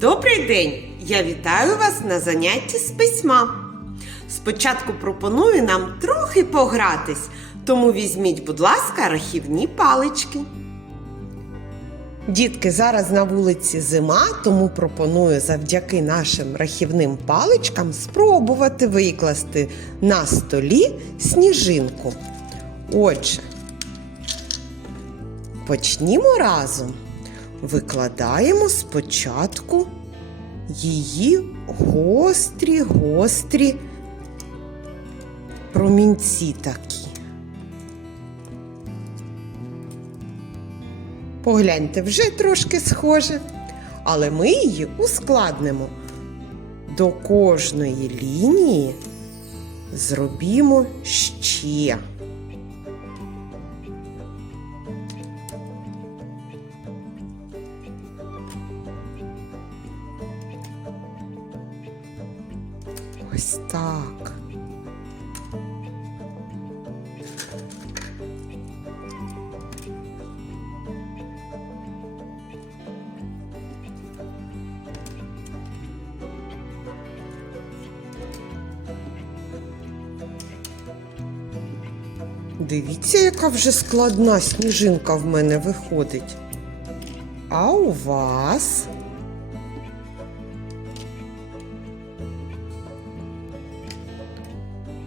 Добрий день! Я вітаю вас на занятті з письма. Спочатку пропоную нам трохи погратись, тому візьміть, будь ласка, рахівні палички. Дітки, зараз на вулиці зима, тому пропоную завдяки нашим рахівним паличкам спробувати викласти на столі сніжинку. Отже, почнімо разом. Викладаємо спочатку її гострі, гострі промінці такі. Погляньте, вже трошки схоже, але ми її ускладнимо. До кожної лінії зробімо ще. Ось так. Дивіться, яка вже складна сніжинка в мене виходить. А у вас?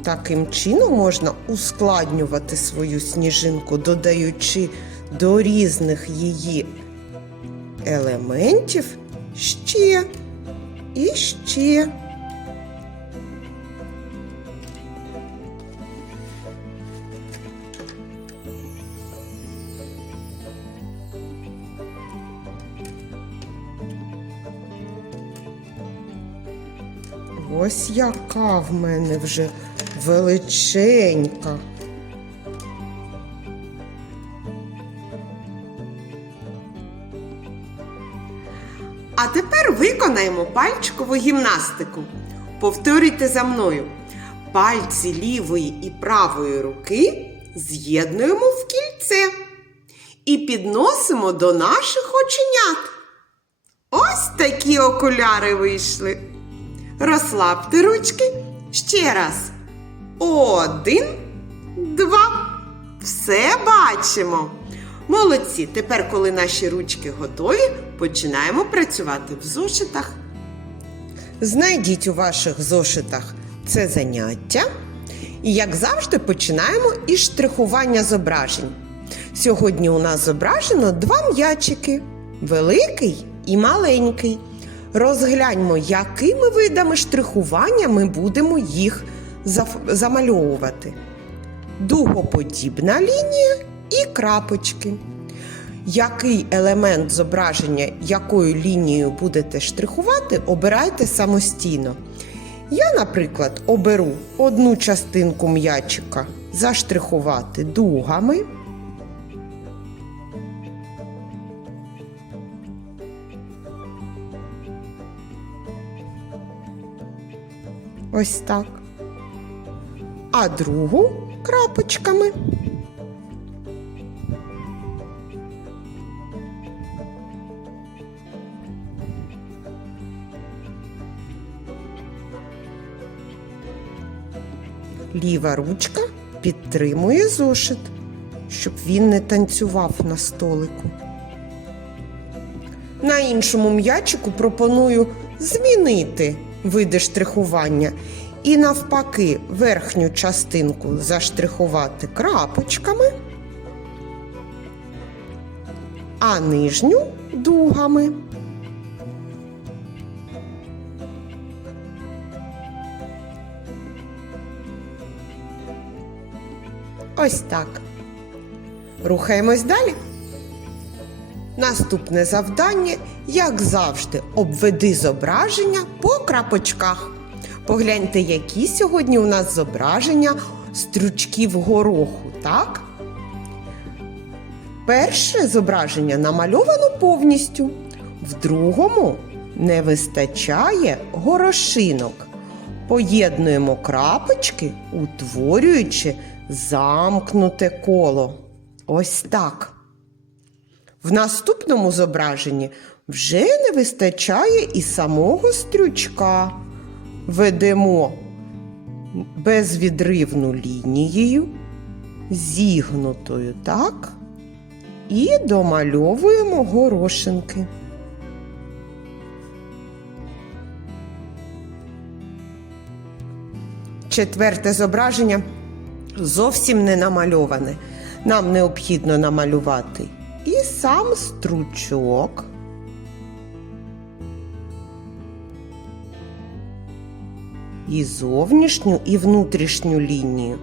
Таким чином можна ускладнювати свою сніжинку, додаючи до різних її елементів ще і ще. Ось яка в мене вже величенька. А тепер виконаємо пальчикову гімнастику. Повторюйте за мною. Пальці лівої і правої руки з'єднуємо в кільце і підносимо до наших оченят. Ось такі окуляри вийшли. Розслабте ручки. Ще раз. Один, два. Все бачимо. Молодці. Тепер, коли наші ручки готові, починаємо працювати в зошитах. Знайдіть у ваших зошитах це заняття. І, як завжди, починаємо із штрихування зображень. Сьогодні у нас зображено два м'ячики великий і маленький. Розгляньмо, якими видами штрихування ми будемо їх замальовувати. Дугоподібна лінія і крапочки. Який елемент зображення, якою лінією будете штрихувати, обирайте самостійно. Я, наприклад, оберу одну частинку м'ячика заштрихувати дугами. Ось так. А другу крапочками. Ліва ручка підтримує зошит, щоб він не танцював на столику. На іншому м'ячику пропоную змінити види штрихування і навпаки верхню частинку заштрихувати крапочками, а нижню дугами. Ось так. Рухаємось далі. Наступне завдання, як завжди, обведи зображення по крапочках. Погляньте, які сьогодні у нас зображення стручків гороху, так? Перше зображення намальовано повністю, в другому не вистачає горошинок. Поєднуємо крапочки, утворюючи замкнуте коло. Ось так. В наступному зображенні Вже не вистачає і самого стрючка. Ведемо безвідривну лінією, зігнутою, так? І домальовуємо горошинки. Четверте зображення зовсім не намальоване. Нам необхідно намалювати і сам стручок. І зовнішню, і внутрішню лінію.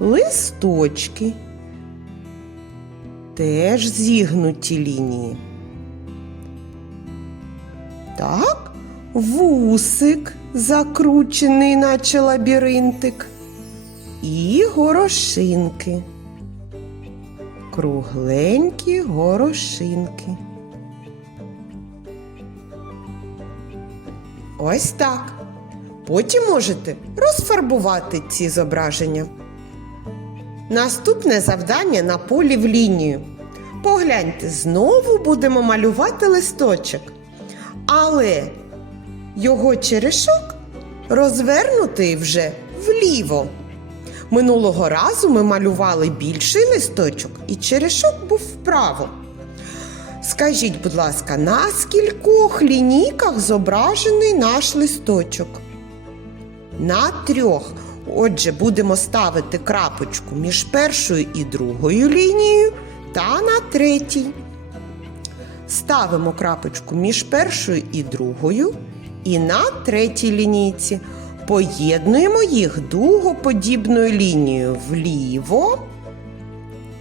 Листочки. Теж зігнуті лінії. Так, вусик закручений, наче лабіринтик. І горошинки. Кругленькі горошинки. Ось так. Потім можете розфарбувати ці зображення. Наступне завдання на полі в лінію. Погляньте, знову будемо малювати листочок. Але його черешок розвернутий вже вліво. Минулого разу ми малювали більший листочок, і черешок був вправо. Скажіть, будь ласка, на скількох лінійках зображений наш листочок? На трьох. Отже, будемо ставити крапочку між першою і другою лінією та на третій. Ставимо крапочку між першою і другою і на третій лінійці. Поєднуємо їх дугоподібною лінією вліво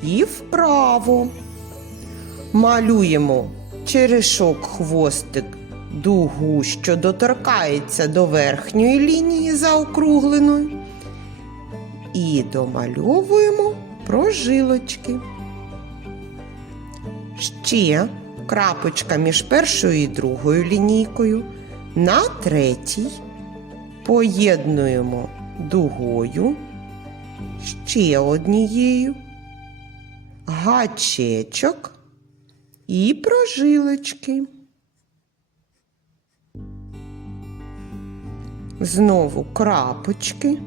і вправо. Малюємо черешок хвостик дугу, що доторкається до верхньої лінії заокругленої. І домальовуємо прожилочки. Ще крапочка між першою і другою лінійкою. На третій поєднуємо дугою, ще однією, гачечок і прожилочки. Знову крапочки,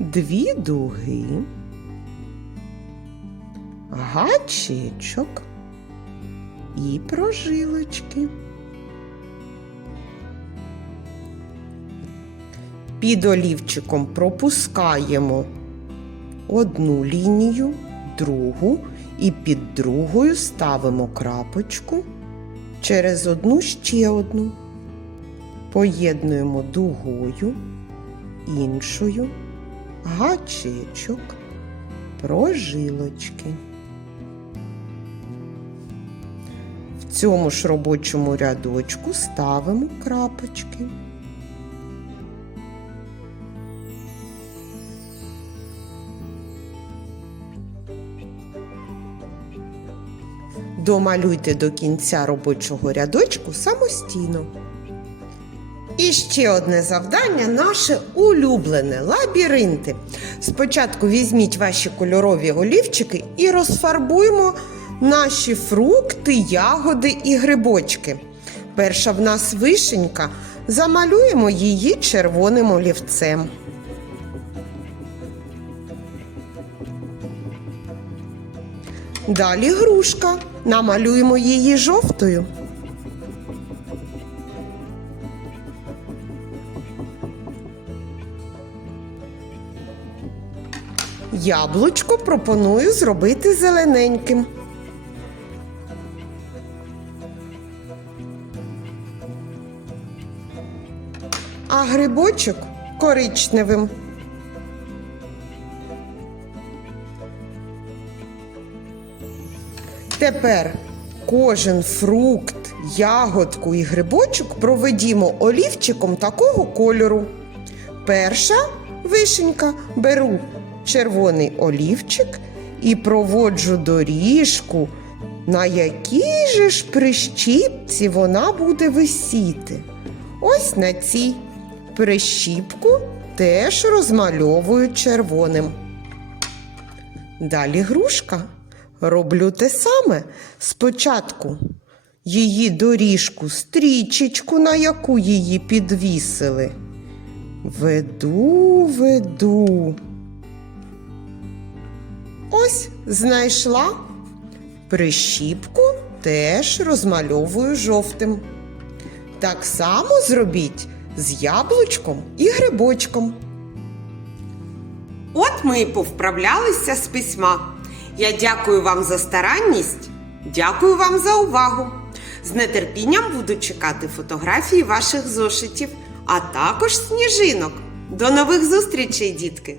дві дуги, гачечок і прожилочки. Під олівчиком пропускаємо одну лінію, другу і під другою ставимо крапочку, через одну ще одну. Поєднуємо дугою, іншою, гачечок, прожилочки. В цьому ж робочому рядочку ставимо крапочки. Домалюйте до кінця робочого рядочку самостійно. І ще одне завдання наше улюблене лабіринти. Спочатку візьміть ваші кольорові олівчики і розфарбуємо наші фрукти, ягоди і грибочки. Перша в нас вишенька. Замалюємо її червоним олівцем. Далі грушка. Намалюємо її жовтою. Яблучко пропоную зробити зелененьким. А грибочок коричневим. Тепер кожен фрукт, ягодку і грибочок проведімо олівчиком такого кольору. Перша вишенька беру червоний олівчик і проводжу доріжку, на якій же ж прищіпці вона буде висіти. Ось на цій прищіпку теж розмальовую червоним. Далі грушка. Роблю те саме. Спочатку її доріжку, стрічечку, на яку її підвісили. Веду, веду. Ось знайшла. Прищіпку теж розмальовую жовтим. Так само зробіть з яблучком і грибочком. От ми і повправлялися з письма. Я дякую вам за старанність, дякую вам за увагу. З нетерпінням буду чекати фотографії ваших зошитів, а також сніжинок. До нових зустрічей, дітки!